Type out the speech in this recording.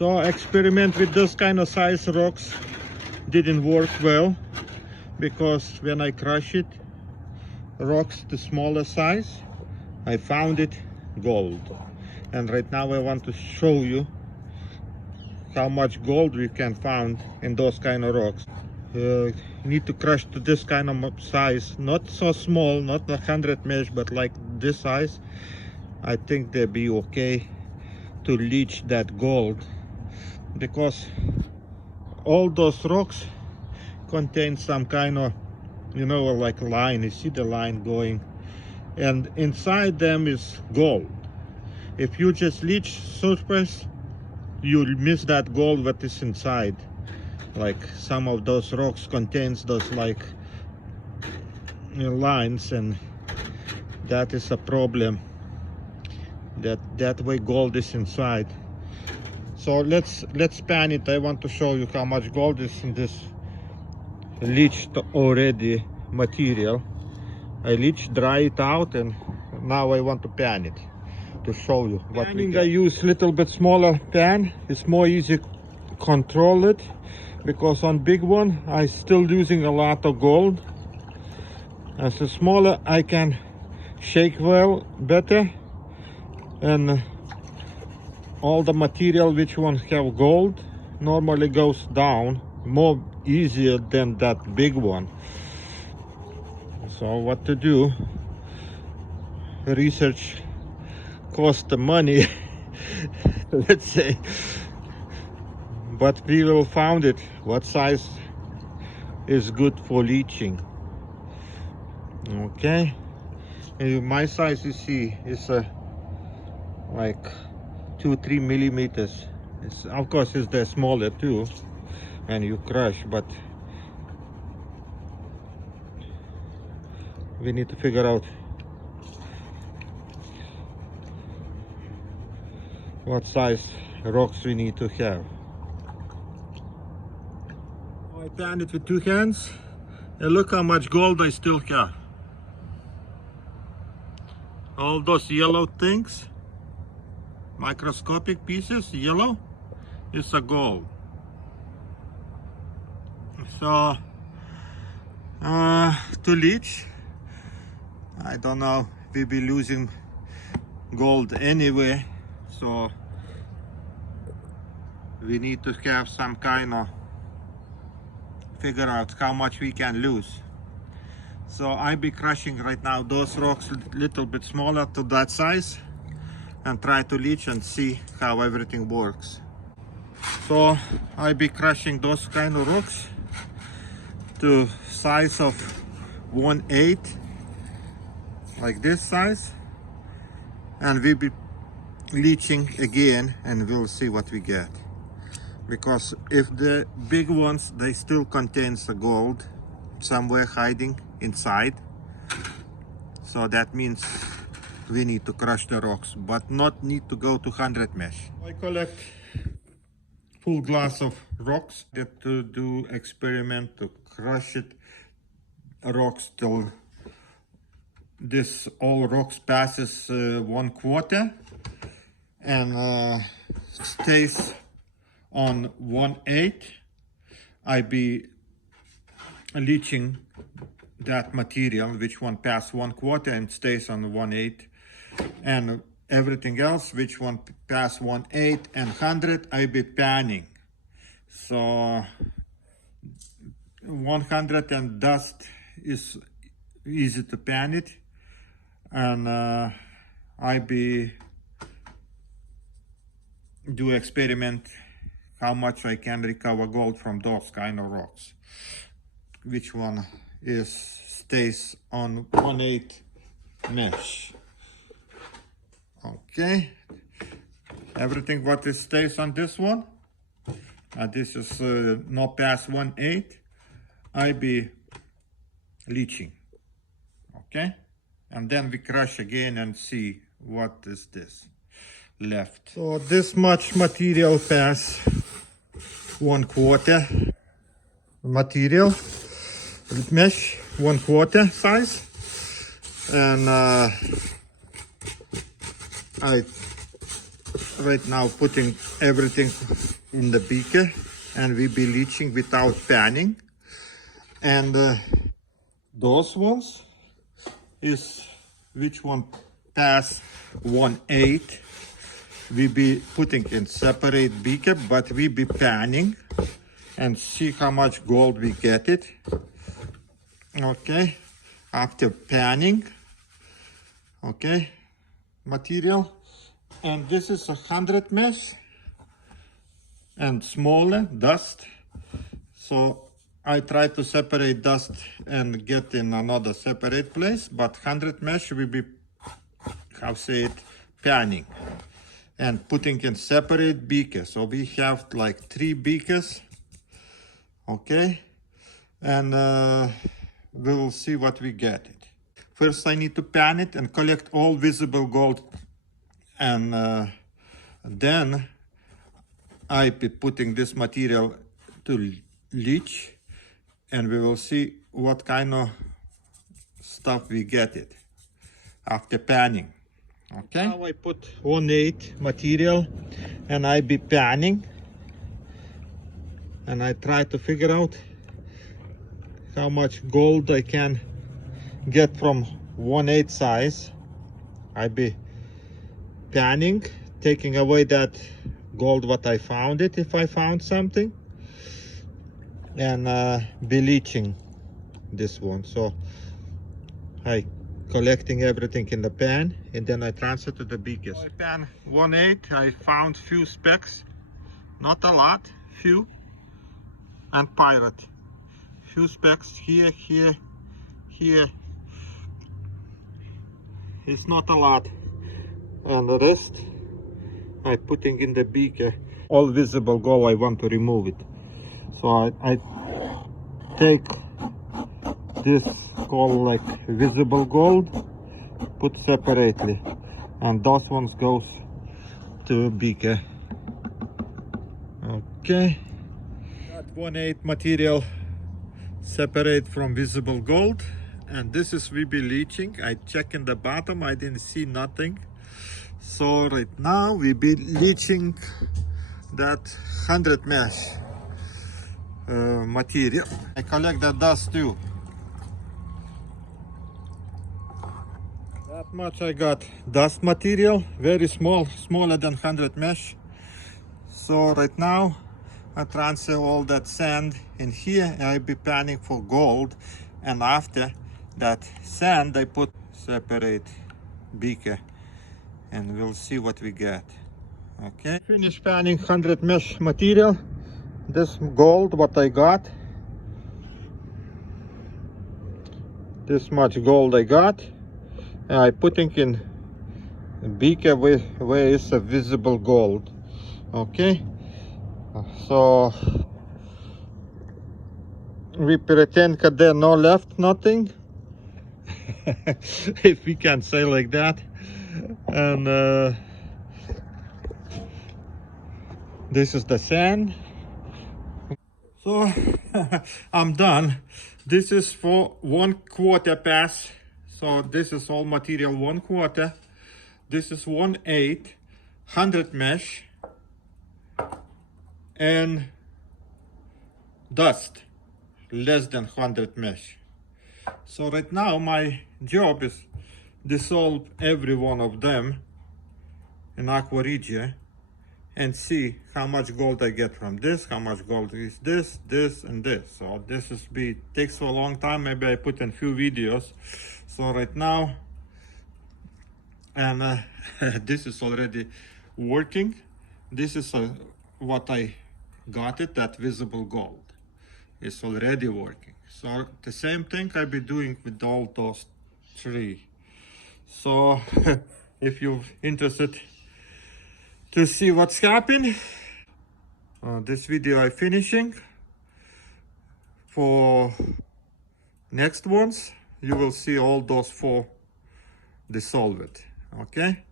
So experiment with this kind of size rocks didn't work well, because when I crush it, rocks the smaller size, I found it gold. And right now I want to show you how much gold we can find in those kind of rocks. You need to crush to this kind of size, not so small, not 100 mesh, but like this size. I think they'll be okay to leach that gold, because all those rocks contain some kind of, you know, like line. You see the line going, and inside them is gold. If you just leach surface, you'll miss that gold that is inside. Like some of those rocks contains those like lines, and that is a problem. That way gold is inside. So let's pan it. I want to show you how much gold is in this leached already material. I leached, dry it out, and now I want to pan it to show you what panning. I use little bit smaller pan. It's more easy to control it, because on big one I still using a lot of gold. As a smaller, I can shake well better, and all the material which ones have gold normally goes down more easier than that big one. So what to do? Research costs the money, let's say, but we will find it what size is good for leaching. Okay, and my size, you see, is like 2-3 millimeters. It's, of course, it's the smaller too, and you crush, but we need to figure out what size rocks we need to have. I pan it with 2 hands, and look how much gold I still have. All those yellow things, microscopic pieces, yellow, is a gold. So to leach, I don't know, we'll be losing gold anyway, so we need to have some kind of figure out how much we can lose. So I'll be crushing right now those rocks a little bit smaller to that size, and try to leach and see how everything works. So I'll be crushing those kind of rocks to size of 1/8, like this size, and we'll be leaching again, and we'll see what we get. Because if the big ones, they still contains the gold somewhere hiding inside, so that means we need to crush the rocks, but not need to go to 100 mesh. I collect full glass of rocks to do experiment to crush it rocks till this all rocks passes 1/4 and stays on 1/8. I be leaching that material which one pass 1/4 and stays on 1/8, and everything else which one pass 1/8 and 100 I be panning. So 100 and dust is easy to pan it, and I be do experiment how much I can recover gold from those kind of rocks, which one is stays on 1/8 mesh. Okay, everything what is stays on this one, this is not past 1/8, I be leaching. Okay, and then we crush again and see what is this left. So this much material pass 1/4 material mesh, 1/4 size, and I right now putting everything in the beaker, and we be leaching without panning. And those ones is which one pass 1/8, we be putting in separate beaker, but we be panning and see how much gold we get it. Okay, after panning, okay, material, and this is 100 mesh and smaller dust. So I try to separate dust and get in another separate place, but 100 mesh will be, how say it, panning and putting in separate beakers. So we have like 3 beakers, okay, and we will see what we get it. First I need to pan it and collect all visible gold, and then I be putting this material to leach, and we will see what kind of stuff we get it after panning. Okay, now I put 1/8 material and I be panning, and I try to figure out how much gold I can get from 1/8 size. I be panning, taking away that gold what I found it, if I found something, and be leaching this one. So I collecting everything in the pan, and then I transfer to the beakers. So I pan 1/8, I found few specks, not a lot, few, and pirate. Few specks here, here, here. It's not a lot. And the rest I putting in the beaker. All visible gold, I want to remove it. So I take this called like visible gold, put separately, and those ones goes to beaker. Okay, that 1/8 material separate from visible gold, and this is we be leaching. I check in the bottom, I didn't see nothing. So right now we be leaching that 100 mesh material. I collect the dust too. That much I got dust material, very small, smaller than 100 mesh. So right now I transfer all that sand in here, and I be panning for gold, and after that sand I put separate beaker, and we'll see what we get. Okay, finish panning 100 mesh material. This gold what I got, this much gold I got, and I putting in a beaker where is a visible gold. Okay, so we pretend that there no left nothing, if we can say like that, and this is the sand. So I'm done. This is for 1/4 pass. So this is all material 1/4. This is 1/8, 100 mesh, and dust less than 100 mesh. So right now my job is dissolve every one of them in Aqua regia and see how much gold I get from this, how much gold is this, this, and this. So this is takes so a long time. Maybe I put in few videos. So right now, and this is already working. This is what I got it, that visible gold. It's already working. So the same thing I'll be doing with all those 3. So if you're interested to see what's happened, this video I finishing. For next ones you will see all those 4 dissolved. Okay.